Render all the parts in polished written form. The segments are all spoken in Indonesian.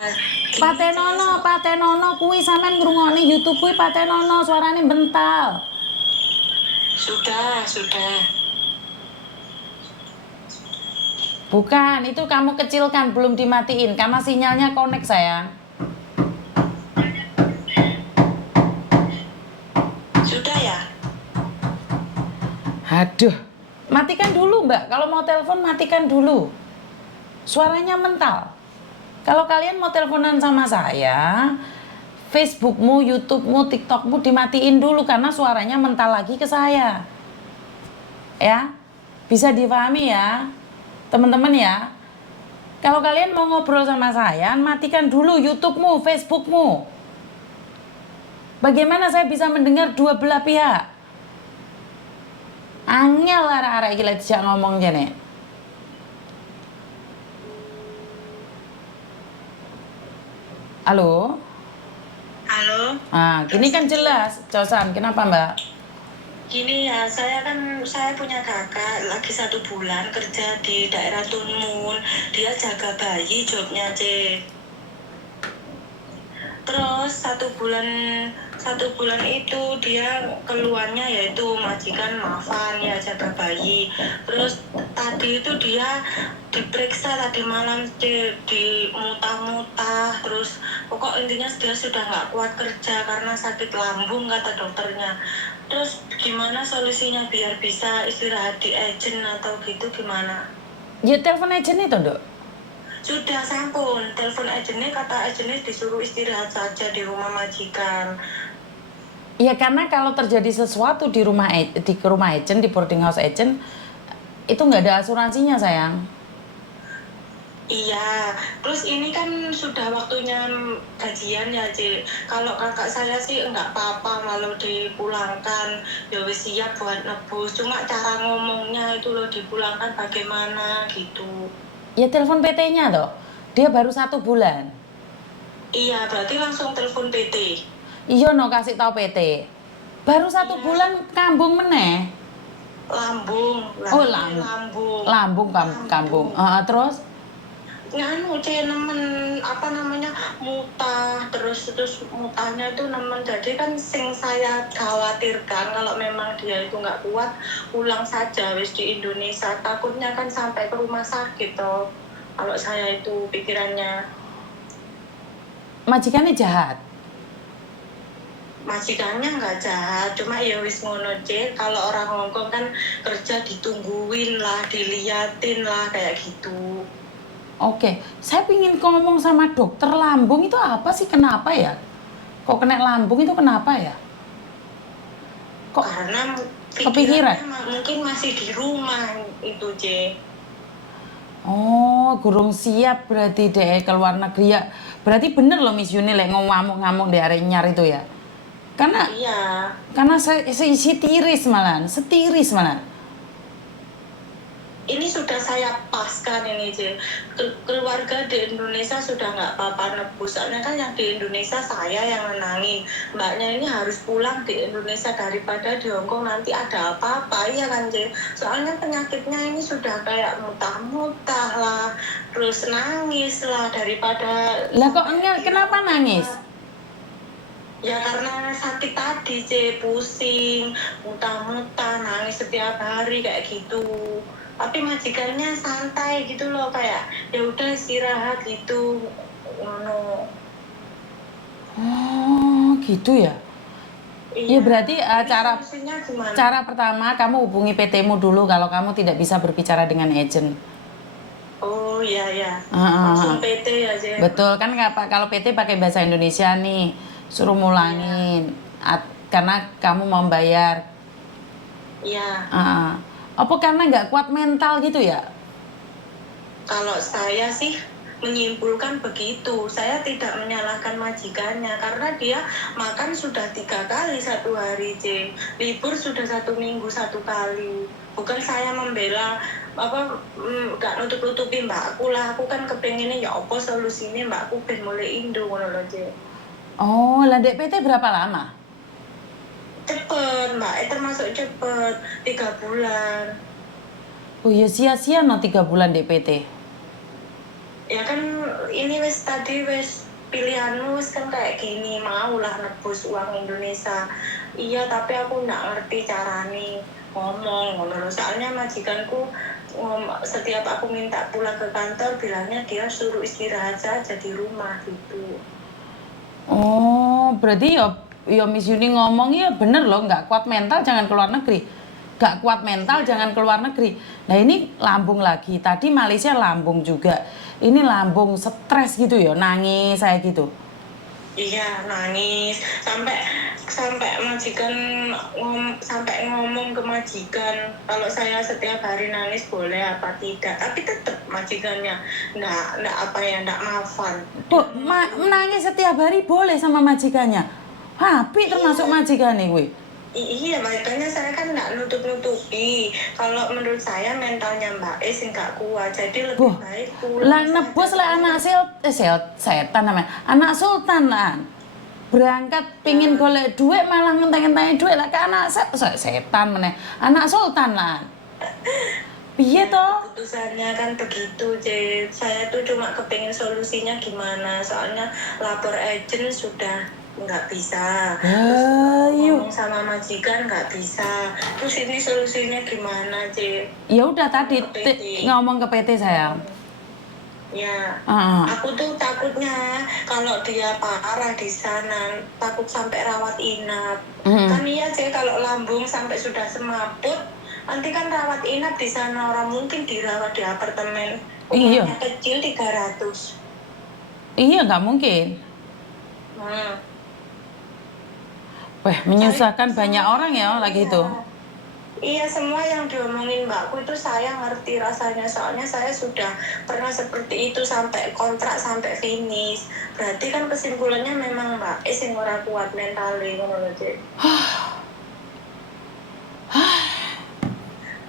Patenono kuwi sampean ngrungokne YouTube kuwi Patenono suarane bental. Sudah. Bukan, itu kamu kecilkan, belum dimatiin karena sinyalnya connect sayang. Sudah ya? Aduh, matikan dulu mbak, kalau mau telepon matikan dulu. Suaranya mental. Kalau kalian mau teleponan sama saya, Facebookmu, YouTubemu, TikTokmu dimatiin dulu karena suaranya mental lagi ke saya. Ya, bisa dipahami ya, teman-teman ya. Kalau kalian mau ngobrol sama saya, matikan dulu YouTubemu, Facebookmu. Bagaimana saya bisa mendengar dua belah pihak? Angel arek-arek iki lek dijak ngomong jane. Halo? Halo. Gini kan jelas, Cosan. Kenapa Mbak? Gini ya, saya punya kakak lagi 1 bulan kerja di daerah Tunmun. Dia jaga bayi, jobnya C. Terus 1 bulan itu dia keluarnya yaitu majikan maafan ya jaga bayi. Terus tadi itu dia diperiksa tadi malam di muntah-muntah, terus pokok intinya dia sudah nggak kuat kerja karena sakit lambung kata dokternya. Terus gimana solusinya biar bisa istirahat di agent atau gitu gimana? Ya telepon agent itu Dok. Sudah sampun, telepon agentnya, kata agentnya disuruh istirahat saja di rumah majikan. Ya karena kalau terjadi sesuatu di rumah agent, di boarding house agent, itu nggak ada asuransinya sayang. Iya, terus ini kan sudah waktunya gajian ya Cik. Kalau kakak saya sih enggak apa-apa malah dipulangkan, ya wis siap buat nebus. Cuma cara ngomongnya itu loh dipulangkan bagaimana gitu. Ya telepon PT-nya toh. Dia baru 1 bulan. Iya, berarti langsung telepon PT. Iya no kasih tahu PT. Baru 1 Iya. bulan kambung meneh. Lambung. Oh Lambung. Lambung kambung. Terus? Nganu nemen apa namanya mutah terus mutahnya itu nemen, jadi kan sing saya khawatirkan kalau memang dia itu nggak kuat pulang saja wis di Indonesia, takutnya kan sampai ke rumah sakit toh kalau saya itu pikirannya. Majikannya jahat. Majikannya nggak jahat, cuma ya wis ngono Cek, kalau orang Hongkong kan kerja ditungguin lah, diliatin lah kayak gitu. Oke, saya pingin ngomong sama dokter lambung itu apa sih, kenapa ya? Kok kena lambung itu kenapa ya? Kok Karena kepikiran? mungkin masih di rumah itu C. Oh, gurung siap berarti deh ke luar negeri ya. Berarti bener loh Miss Yuni lek ngamuk-ngamuk di area nyar itu ya. Iya. Karena saya setiris malahan, setiris malahan. Ini sudah saya paskan ini C. Keluarga di Indonesia sudah nggak apa-apa nebus. Soalnya kan yang di Indonesia saya yang menangin. Mbaknya ini harus pulang di Indonesia daripada di Hongkong nanti ada apa-apa ya kan C. Soalnya penyakitnya ini sudah kayak mutah-mutah lah, terus nangis lah daripada. Lah kok kenapa nangis? Ya karena sakit tadi C, pusing, muntah-muntah, nangis setiap hari kayak gitu. Tapi majikannya santai gitu loh, kayak ya udah istirahat gitu. Ngono. Oh, gitu ya. Ya berarti cara pertama kamu hubungi PT-mu dulu kalau kamu tidak bisa berbicara dengan agent. Oh iya. Langsung PT ya C. Betul kan, kalau PT pakai bahasa Indonesia nih, suruh mulangin karena kamu mau bayar. Iya. Apa karena nggak kuat mental gitu ya? Kalau saya sih menyimpulkan begitu. Saya tidak menyalahkan majikannya karena dia makan sudah 3 kali 1 hari C. Libur sudah 1 minggu 1 kali. Bukan saya membela nggak nutup-nutupi mbakku lah. Aku kan kepengennya ya apa solusinya mbakku ben mulai Indo ngono lho C. Oh, lah dek PT berapa lama? Cepet mbak, termasuk cepet 3 bulan. Oh ya sia-sia no 3 bulan DPT. Ya kan ini wis tadi wis pilihanmu wis kan kayak gini, mau lah nebus uang Indonesia. Iya, tapi aku nggak ngerti carane ngomong ngono lho. Soalnya majikanku setiap aku minta pulang ke kantor bilangnya dia suruh istirahat saja di rumah gitu. Oh, berarti ya Miss Yuni ngomong ya bener loh, nggak kuat mental jangan keluar negeri. Nggak kuat mental jangan keluar negeri. Nah ini lambung lagi. Tadi Malaysia lambung juga. Ini lambung stres gitu ya, nangis saya gitu. Iya, nangis sampai sampai majikan sampai ngomong ke majikan kalau saya setiap hari nangis boleh apa tidak, tapi tetap majikannya nggak apa ya nggak maafan. Menangis setiap hari boleh sama majikannya. Hapi termasuk majikan nih gue. Iya, makanya saya kan nggak nutup-nutupi. Kalau menurut saya mentalnya Mbak Es nggak kuat, jadi lebih baik pulang. Lah nebus lah anak setan namanya. Anak sultan lah. Berangkat pingin golek duit malah ngenteng-ngentengin duit lah ke anak setan meneh. Anak sultan lah. Piye toh? Keputusannya kan begitu, J. Saya tuh cuma kepingin solusinya gimana, soalnya lapor agent sudah nggak bisa, terus ngomong sama majikan nggak bisa, terus ini solusinya gimana, J? Ya udah tadi ngomong ke PT saya. Ya, aku tuh takutnya kalau dia parah di sana, takut sampai rawat inap. Kan iya, J, kalau lambung sampai sudah semaput, nanti kan rawat inap di sana, orang mungkin dirawat di apartemen. Rumahnya kecil 300. Iya, nggak mungkin. Wah, menyusahkan banyak orang ya lagi itu. Iya, semua yang diomongin Mbakku itu saya ngerti rasanya, soalnya saya sudah pernah seperti itu sampai kontrak sampai finish. Berarti kan kesimpulannya memang Mbak Es yang ora kuat mentalnya ngono lho, Cek.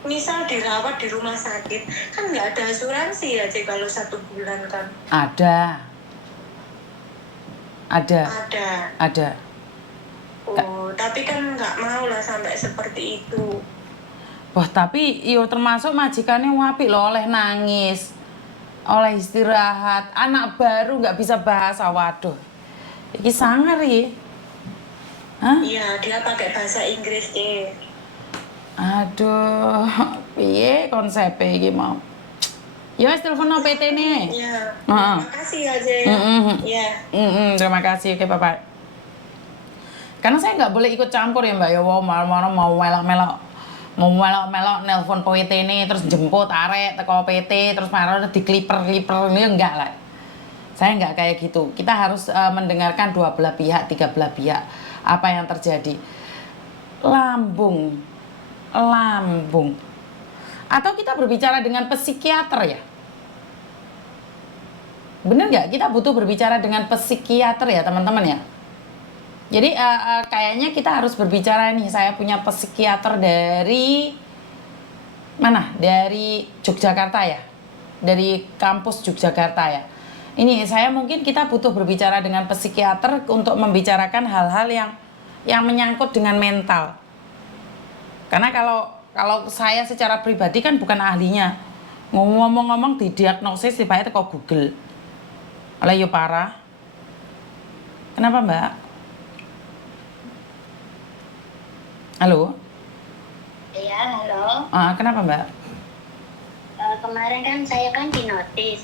Misal dirawat di rumah sakit, kan nggak ada asuransi ya, Cek, kalau 1 bulan kan? Ada. Oh, tapi kan nggak mau lah sampai seperti itu. Wah, tapi yo termasuk majikannya wapi loh, oleh nangis, oleh istirahat, anak baru nggak bisa bahasa, waduh, iki sangar ya. Iya, dia pakai bahasa Inggris, Cek. Aduh, piye konsepnya iki mau? Ya wis telepon PT nih. Iya. Terima kasih ya, Cek. Iya. Terima kasih, oke Bapak. Karena saya nggak boleh ikut campur ya Mbak ya, mau melok nelpon PT ini terus jemput arek teko PT terus marah dikliper ini enggak lah. Saya enggak kayak gitu. Kita harus mendengarkan dua belah pihak, tiga belah pihak apa yang terjadi. Lambung. Atau kita berbicara dengan psikiater ya? Bener nggak? Kita butuh berbicara dengan psikiater ya teman-teman ya? Jadi kayaknya kita harus berbicara nih, saya punya psikiater dari mana? Dari Yogyakarta ya? Dari kampus Yogyakarta ya? Ini saya mungkin kita butuh berbicara dengan psikiater untuk membicarakan hal-hal yang menyangkut dengan mental. Karena kalau saya secara pribadi kan bukan ahlinya. Ngomong-ngomong didiagnosis tiba-tiba kok Google. Oleh yo parah. Kenapa Mbak? Halo? Iya, halo. Kenapa Mbak? Kemarin kan saya kan di notis